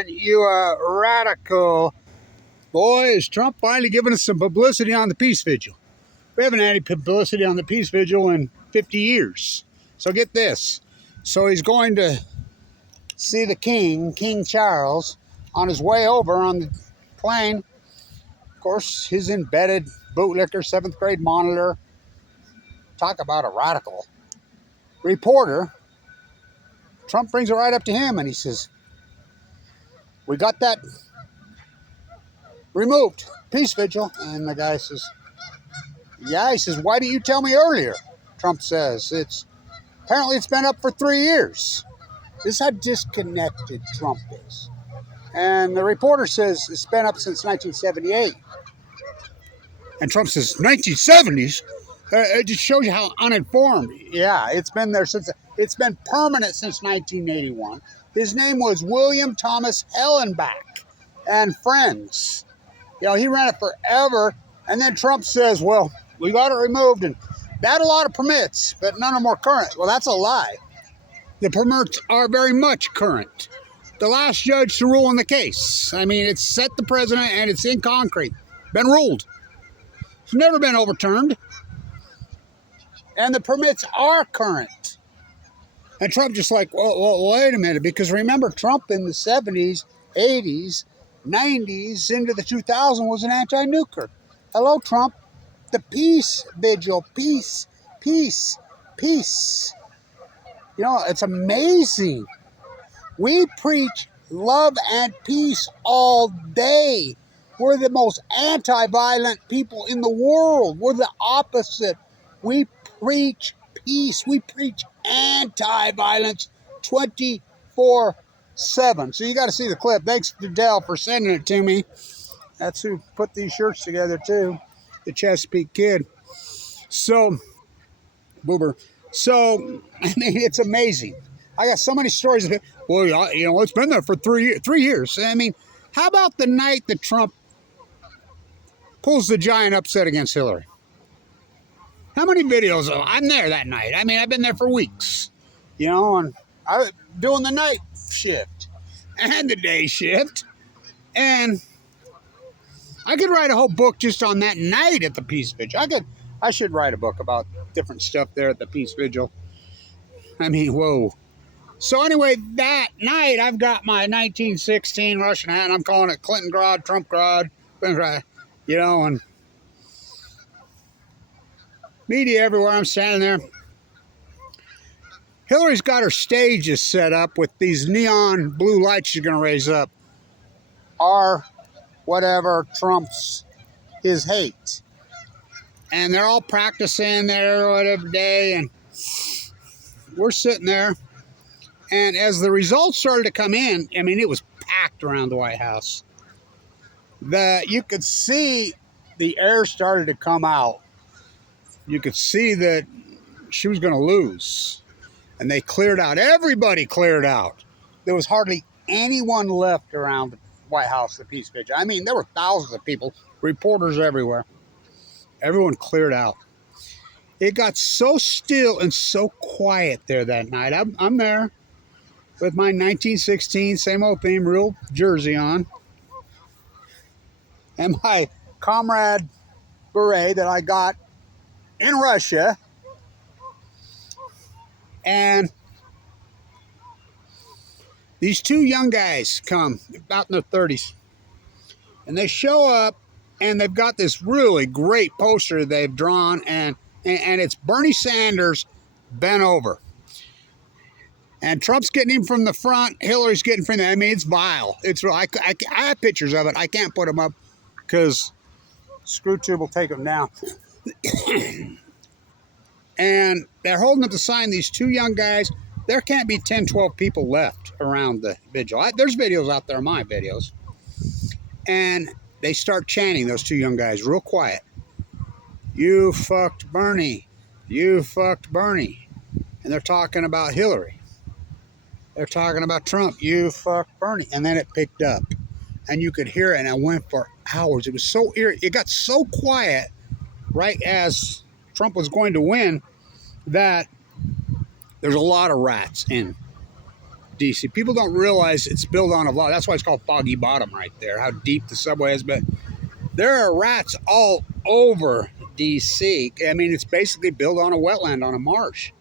man, you radical. Boy, is Trump finally giving us some publicity on the peace vigil. We haven't had any publicity on the peace vigil in 50 years. So get this. So he's going to see the king, King Charles, on his way over on the plane. Of course, his embedded bootlicker, 7th grade monitor. Talk about a radical reporter. Trump brings it right up to him and he says, "We got that removed, peace vigil." And the guy says, "Yeah." He says, "Why didn't you tell me earlier?" Trump says, apparently it's been up for 3 years. This is how disconnected Trump is. And the reporter says it's been up since 1978. And Trump says, 1970's? It just shows you how uninformed. Yeah, it's been there since, it's been permanent since 1981. His name was William Thomas Hellenbach and friends. You know, he ran it forever. And then Trump says, well, we got it removed and that a lot of permits, but none of them are current. Well, that's a lie. The permits are very much current. The last judge to rule on the case. I mean, it's set the president and it's in concrete. Been ruled. It's never been overturned. And the permits are current. And Trump just like, well, wait a minute. Because remember, Trump in the 70s, 80s, 90s, into the 2000s was an anti-nuker. Hello, Trump. The peace vigil. Peace, peace, peace. You know, it's amazing. We preach love and peace all day. We're the most anti-violent people in the world. We're the opposite. We preach peace. We preach anti-violence 24/7. So you got to see the clip. Thanks to Dell for sending it to me. That's who put these shirts together too. The Chesapeake Kid. So, Boober. So, I mean, it's amazing. I got so many stories of it. Well, you know, it's been there for 3 years. I mean, how about the night that Trump pulls the giant upset against Hillary? How many videos? I'm there that night. I mean, I've been there for weeks, you know, and I was doing the night shift and the day shift. And I could write a whole book just on that night at the Peace Vigil. I should write a book about different stuff there at the Peace Vigil. I mean, whoa. So anyway, that night, I've got my 1916 Russian hat, and I'm calling it Clinton-grad, Trump-grad, you know, and media everywhere. I'm standing there. Hillary's got her stages set up with these neon blue lights she's going to raise up. Are whatever trumps his hate. And they're all practicing there whatever day, and we're sitting there. And as the results started to come in, I mean, it was packed around the White House. You could see the air started to come out. You could see that she was going to lose. And they cleared out. Everybody cleared out. There was hardly anyone left around the White House, the Peace Vigil. I mean, there were thousands of people, reporters everywhere. Everyone cleared out. It got so still and so quiet there that night. I'm there with my 1916, same old theme, real jersey on. And my comrade beret that I got in Russia. And these two young guys come, about in their 30s. And they show up, and they've got this really great poster they've drawn, and it's Bernie Sanders bent over. And Trump's getting him from the front, Hillary's getting from the, I mean, it's vile. It's real. I have pictures of it. I can't put them up because ScrewTube will take them down. And they're holding up the sign, these two young guys. There can't be 10, 12 people left around the vigil. There's videos out there, my videos. And they start chanting, those two young guys, real quiet. You fucked Bernie. You fucked Bernie. And they're talking about Hillary. They're talking about Trump. You fucked Bernie. And then it picked up. And you could hear it, and it went for hours. It was so eerie. It got so quiet right as Trump was going to win that there's a lot of rats in D.C. People don't realize it's built on a lot. That's why it's called Foggy Bottom right there, how deep the subway is. But there are rats all over D.C. I mean, it's basically built on a wetland, on a marsh.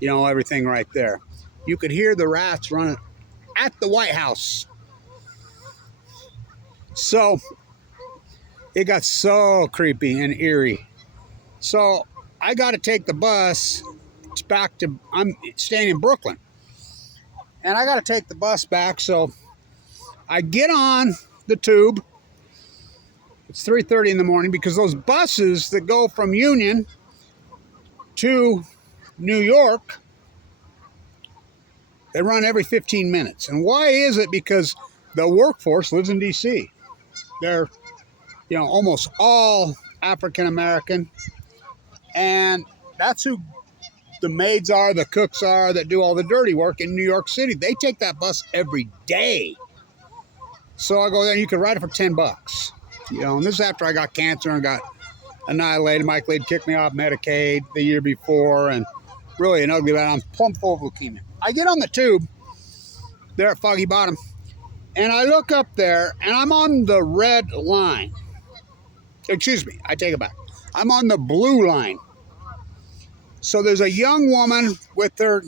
You know, everything right there. You could hear the rats running at the White House. So it got so creepy and eerie. So I got to take the bus back to, I'm staying in Brooklyn. And I got to take the bus back. So I get on the tube. It's 3:30 in the morning because those buses that go from Union to New York, they run every 15 minutes. And why is it? Because the workforce lives in D.C. They're, you know, almost all African American. And that's who the maids are, the cooks are, that do all the dirty work in New York City. They take that bus every day. So I go there, and you can ride it for $10. You know, and this is after I got cancer and got annihilated. Mike Lee kicked me off Medicaid the year before, and really an ugly man. I'm plumb full of leukemia. I get on the tube there at Foggy Bottom, and I look up there, and I'm on the red line. Excuse me, I take it back. I'm on the blue line. So there's a young woman with her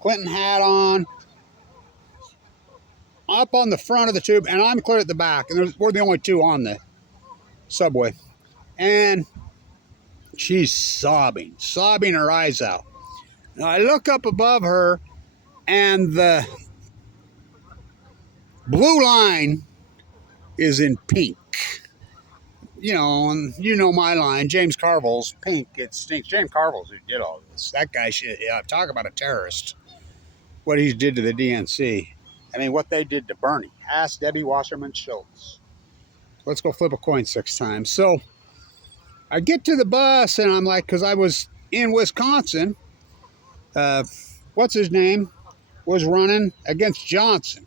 Clinton hat on, up on the front of the tube, and I'm clear at the back, and we're the only two on the subway. And she's sobbing her eyes out. Now I look up above her, and the blue line is in pink. You know, and you know my line, James Carville's pink, it stinks. James Carville's who did all this. That guy should, talk about a terrorist. What he did to the DNC. I mean, what they did to Bernie. Ask Debbie Wasserman Schultz. Let's go flip a coin 6 times. So I get to the bus, and I'm like, because I was in Wisconsin, what's his name, was running against Johnson.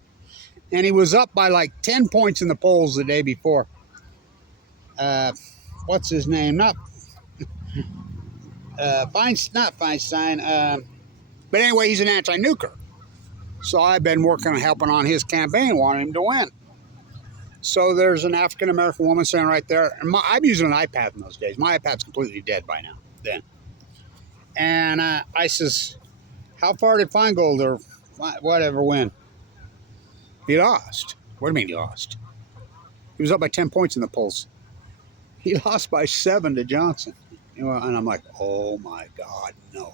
And he was up by like 10 points in the polls the day before. What's his name? Not Feinstein. But anyway, he's an anti-nuker. So I've been working on helping on his campaign, wanting him to win. So there's an African-American woman standing right there. And I'm using an iPad in those days. My iPad's completely dead by now, then. And I says, how far did Feingold or whatever win? He lost. What do you mean he lost? He was up by 10 points in the polls. He lost by 7 to Johnson. And I'm like, oh my God, no.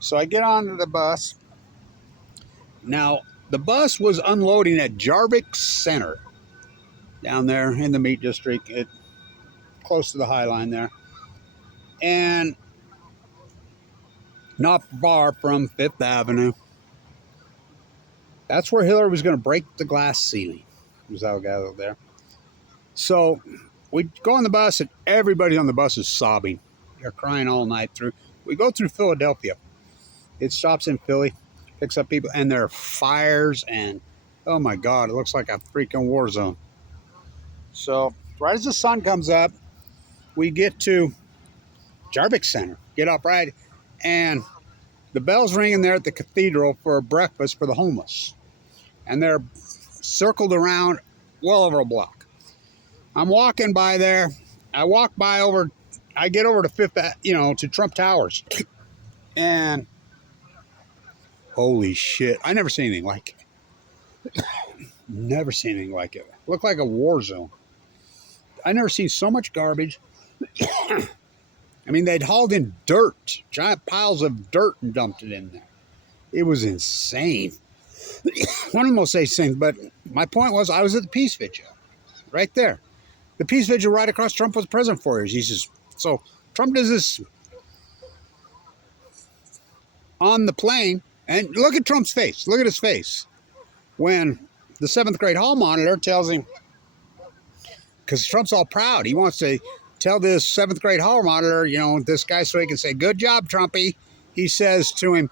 So I get onto the bus. Now, the bus was unloading at Jarvik Center down there in the Meat District, close to the High Line there. And not far from Fifth Avenue. That's where Hillary was going to break the glass ceiling. It was out there. So we go on the bus, and everybody on the bus is sobbing. They're crying all night through. We go through Philadelphia. It stops in Philly, picks up people, and there are fires, and oh my God, it looks like a freaking war zone. So right as the sun comes up, we get to Jarvik Center, get up right, and the bell's ringing there at the cathedral for breakfast for the homeless. And they're circled around well over a block. I'm walking by there. I walk by I get over to to Trump Towers. And holy shit, I never seen anything like it. Never seen anything like it. Looked like a war zone. I never seen so much garbage. I mean, they'd hauled in dirt, giant piles of dirt, and dumped it in there. It was insane. One of them will say things, but my point was I was at the Peace Vigil, right there. The Peace Vigil right across. Trump was president for years. He says, so Trump does this on the plane, and look at Trump's face. Look at his face. When the 7th grade hall monitor tells him, because Trump's all proud, he wants to tell this 7th grade hall monitor, this guy, so he can say, good job, Trumpy. He says to him,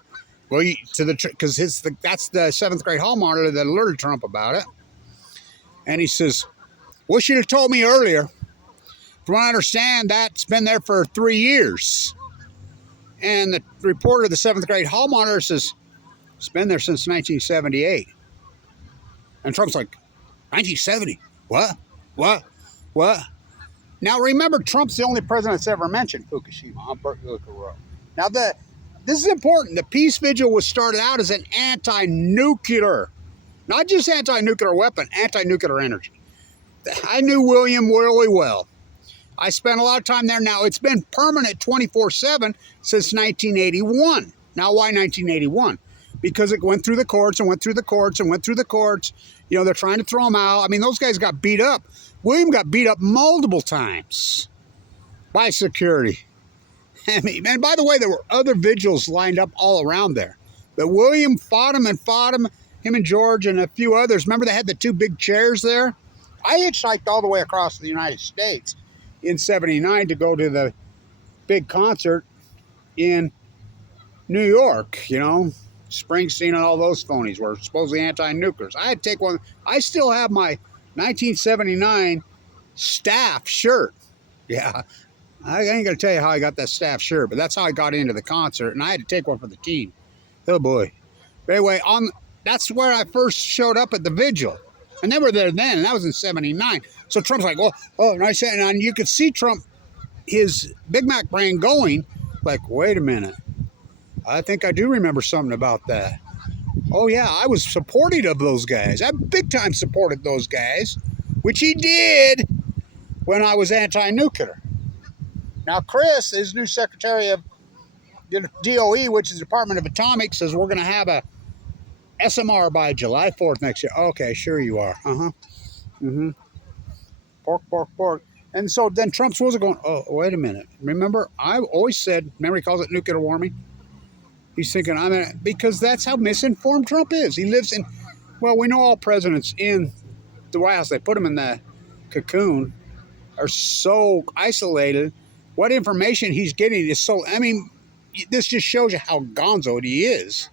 well, because that's the 7th grade hall monitor that alerted Trump about it. And he says, wish you'd have told me earlier. From what I understand, that's been there for 3 years. And the reporter of the 7th grade hall monitor says, It's been there since 1978. And Trump's like, 1970? What? What? What? Now, remember, Trump's the only president that's ever mentioned Fukushima on Berkeley Road. Now, this is important. The peace vigil was started out as an anti-nuclear, not just anti-nuclear weapon, anti-nuclear energy. I knew William really well. I spent a lot of time there. Now, it's been permanent 24/7 since 1981. Now, why 1981? Because it went through the courts and went through the courts and went through the courts. You know, they're trying to throw them out. I mean, those guys got beat up. William got beat up multiple times by security. I mean, and by the way, there were other vigils lined up all around there. But William fought him, him and George and a few others. Remember they had the two big chairs there? I hitchhiked all the way across the United States in 79 to go to the big concert in New York, you know. Springsteen and all those phonies were supposedly anti-nuclears. I had to take one. I still have my 1979 staff shirt. Yeah, I ain't going to tell you how I got that staff shirt, but that's how I got into the concert, and I had to take one for the team. Oh, boy. But anyway, that's where I first showed up at the Vigil, and they were there then, and that was in 79. So Trump's like, oh, nice. And you could see Trump, his Big Mac brain going, like, wait a minute. I think I do remember something about that. Oh, yeah, I was supportive of those guys. I big time supported those guys, which he did when I was anti-nuclear. Now, Chris, his new secretary of the DOE, which is Department of Atomics, says we're going to have a SMR by July 4th next year. Okay, sure you are. Pork, pork, pork. And so then Trump's supposed to go, oh, wait a minute. Remember, I always said, remember he calls it nuclear warming? He's thinking, because that's how misinformed Trump is. He lives in, well, we know all presidents in the White House, they put him in the cocoon, are so isolated. What information he's getting is so, I mean, this just shows you how gonzo he is.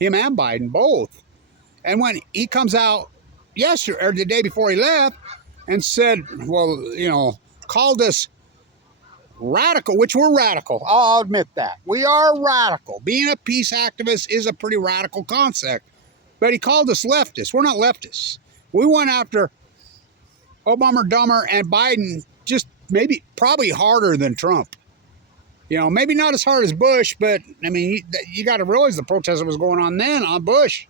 Him and Biden, both. And when he comes out yesterday, or the day before he left, and said, well, you know, called us radical, which we're radical. I'll admit that. We are radical. Being a peace activist is a pretty radical concept. But he called us leftists. We're not leftists. We went after Obama, Dummer, and Biden just probably harder than Trump. You know, maybe not as hard as Bush, but, I mean, you got to realize the protest that was going on then on Bush.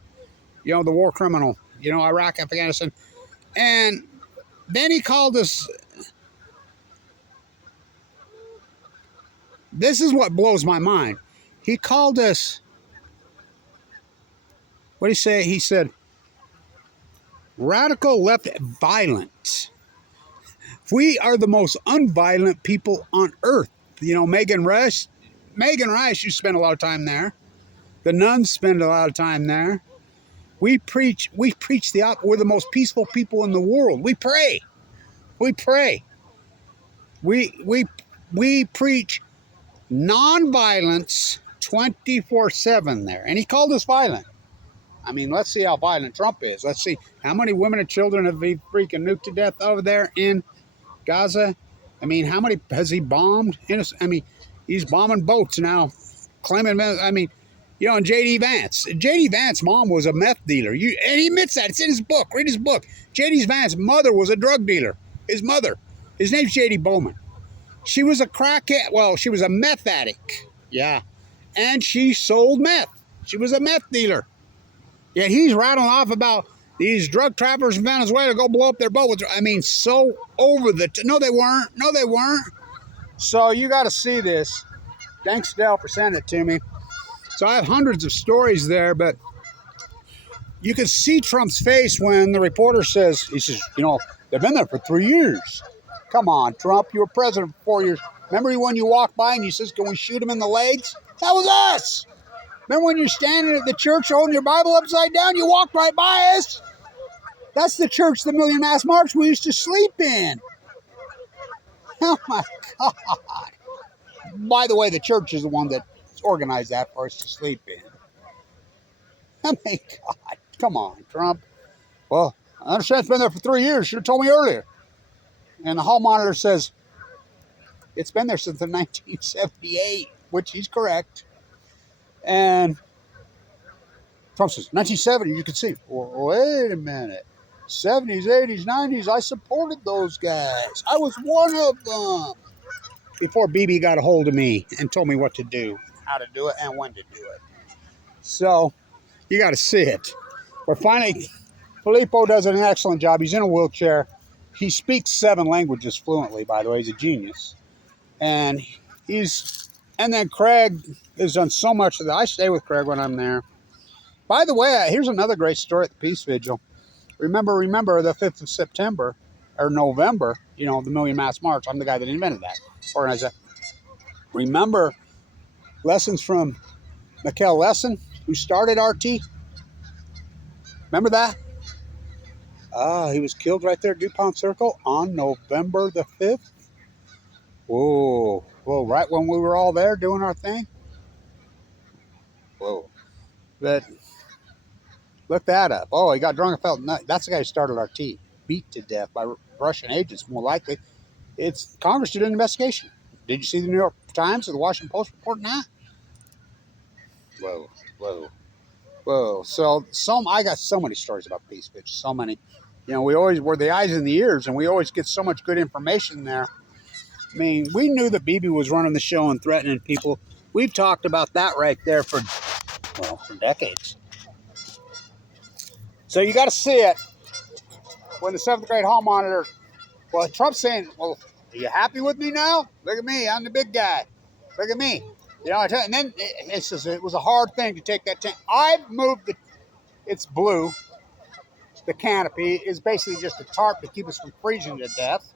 You know, the war criminal. You know, Iraq, Afghanistan. And then he called us... This is what blows my mind. He called us, what did he say? He said, radical left violent. We are the most unviolent people on earth. You know, Megan Rice, you spend a lot of time there. The nuns spend a lot of time there. We preach the we're the most peaceful people in the world. We pray. We preach non-violence 24/7 there. And he called us violent. I mean, let's see how violent Trump is. Let's see how many women and children have he freaking nuked to death over there in Gaza. I mean, how many has he bombed? I mean, he's bombing boats now, claiming, I mean, you know, and J.D. Vance's mom was a meth dealer. And he admits that. It's in his book. Read his book. J.D. Vance's mother was a drug dealer. His mother. His name's J.D. Bowman. She was a crackhead. Well, she was a meth addict. Yeah. And she sold meth. She was a meth dealer. Yet he's rattling off about these drug traffickers in Venezuela go blow up their boat. I mean, so over the... No, they weren't. No, they weren't. So you got to see this. Thanks, Dale, for sending it to me. So I have hundreds of stories there, but you can see Trump's face when the reporter says, he says, you know, they've been there for 3 years. Come on, Trump, you were president for 4 years. Remember when you walked by and you says, can we shoot him in the legs? That was us. Remember when you're standing at the church holding your Bible upside down? You walked right by us. That's the church, the Million Mass March we used to sleep in. Oh, my God. By the way, the church is the one that organized that for us to sleep in. I mean, God, come on, Trump. Well, I understand it's been there for 3 years. Should have told me earlier. And the hall monitor says, it's been there since 1978, which he's correct. And Trump says, 1970, you can see. Well, wait a minute. 70s, 80s, 90s, I supported those guys. I was one of them. Before BB got a hold of me and told me what to do, how to do it, and when to do it. So, you got to see it. But finally, Filippo does an excellent job. He's in a wheelchair. He speaks 7 languages fluently, by the way. He's a genius. And then Craig has done so much of that. I stay with Craig when I'm there. By the way, here's another great story at the Peace Vigil. Remember the 5th of September, or November, the Million Mass March. I'm the guy that invented that. Organized that. Remember lessons from Mikkel Lesson, who started RT? Remember that? He was killed right there at DuPont Circle on November the 5th. Whoa, right when we were all there doing our thing? Whoa. But look that up. Oh, he got drunk and felt nuts. That's the guy who started RT. Beat to death by Russian agents, more likely. Congress did an investigation. Did you see the New York Times or the Washington Post reporting that? Whoa. So I got so many stories about Peace Vigil. So many. We always were the eyes and the ears, and we always get so much good information there. I mean, we knew that BB was running the show and threatening people. We've talked about that right there for decades. So you got to see it. When the 7th grade hall monitor, Trump's saying, well, are you happy with me now? Look at me. I'm the big guy. Look at me. And then it says it was a hard thing to take that tent. I've moved it's blue. The canopy is basically just a tarp to keep us from freezing to death.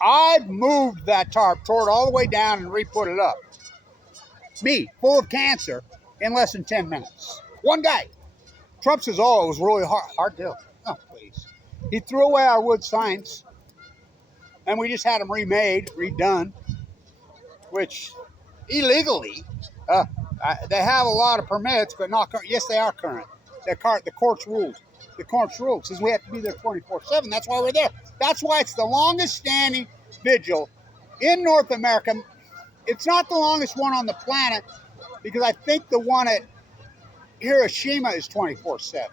I've moved that tarp, tore it all the way down, and re-put it up. Me, full of cancer, in less than 10 minutes. One guy. Trump says, it was really hard deal. Oh, please. He threw away our wood signs, and we just had them remade, redone, which illegally, they have a lot of permits, but not current. Yes, they are current. The court's rules. The court's rules says we have to be there 24/7. That's why we're there. That's why it's the longest standing vigil in North America. It's not the longest one on the planet, because I think the one at Hiroshima is 24/7.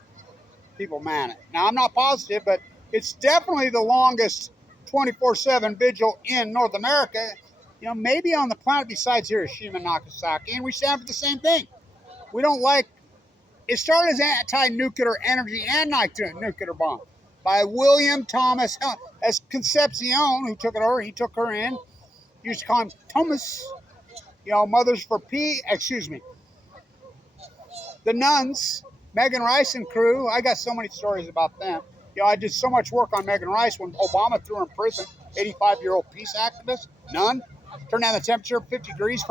People man it. Now, I'm not positive, but it's definitely the longest 24/7 vigil in North America. Maybe on the planet besides Hiroshima and Nagasaki, and we stand for the same thing. We don't like. It started as anti-nuclear energy and nuclear bomb by William Thomas as Concepcion, who took it over. He took her in. Used to call him Thomas. Mothers for Peace. Excuse me. The nuns, Megan Rice and crew. I got so many stories about them. I did so much work on Megan Rice when Obama threw her in prison. 85-year-old peace activist, nun. Turned down the temperature 50 degrees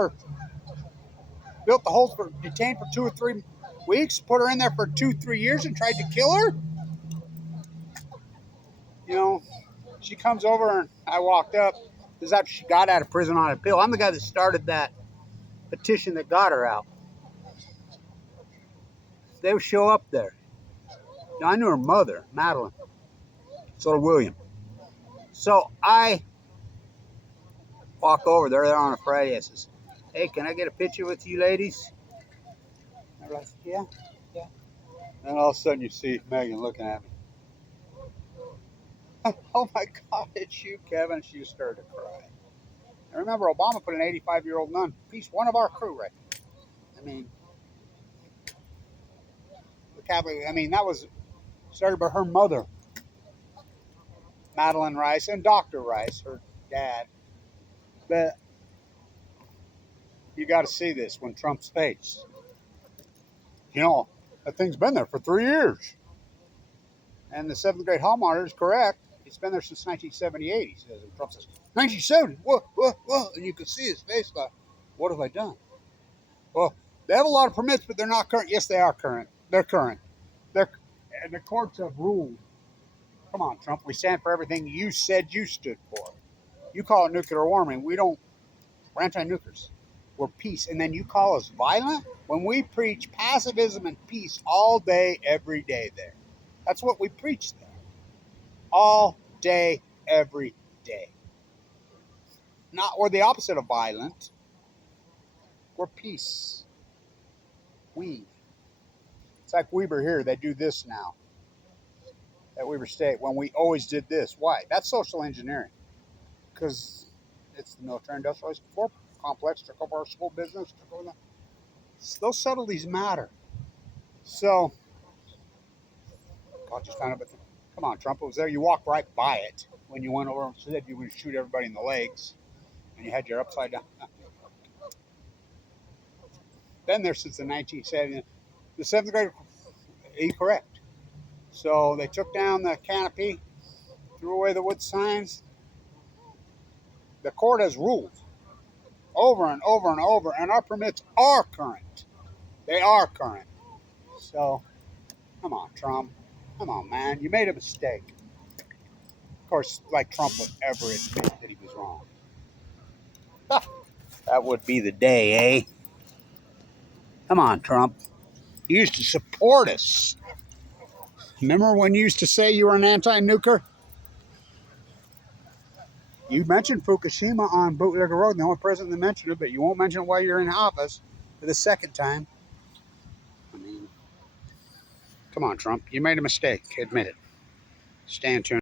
built the holes detained for 2 or 3 weeks, put her in there for 2-3 years and tried to kill her. She comes over and I walked up. This is after she got out of prison on appeal. I'm the guy that started that petition that got her out. They would show up there. I knew her mother, Madeline. So did William. So I walk over there on a Friday. I says, hey, can I get a picture with you ladies? And they're like, yeah. And all of a sudden you see Megan looking at me. Oh my God, it's you, Kevin. She just started to cry. And remember, Obama put an 85-year-old nun, one of our crew, right? That was started by her mother, Madeline Rice, and Dr. Rice, her dad. But you got to see this when Trump's face. That thing's been there for 3 years. And the 7th grade hall monitor is correct. It's been there since 1978, he says. And Trump says, 1970? What? And you can see his face like, what have I done? Well, they have a lot of permits, but they're not current. Yes, they are current. They're current. And the courts have ruled. Come on, Trump. We stand for everything you said you stood for. You call it nuclear warming. We're anti-nuclears. We're peace. And then you call us violent? When we preach pacifism and peace all day, every day there. That's what we preach there. All day, every day. We're the opposite of violent. We're peace. We It's like Weber here. They do this now at Weber State when we always did this. Why? That's social engineering. Because it's the military-industrial complex, took over our school business, took over those subtleties matter. So, God, just found out. Come on, Trump, it was there. You walked right by it when you went over and said you were going to shoot everybody in the legs, and you had your upside down. Been there since the 1970s. The seventh grade, correct. So they took down the canopy, threw away the wood signs. The court has ruled over and over and over, and our permits are current. They are current. So, come on, Trump. Come on, man. You made a mistake. Of course, like Trump would ever admit that he was wrong. That would be the day, eh? Come on, Trump. You used to support us. Remember when you used to say you were an anti-nuker? You mentioned Fukushima on Bootlegger Road, and the only president that mentioned it, but you won't mention it while you're in office for the second time. I mean, come on, Trump. You made a mistake. Admit it. Stand tuned.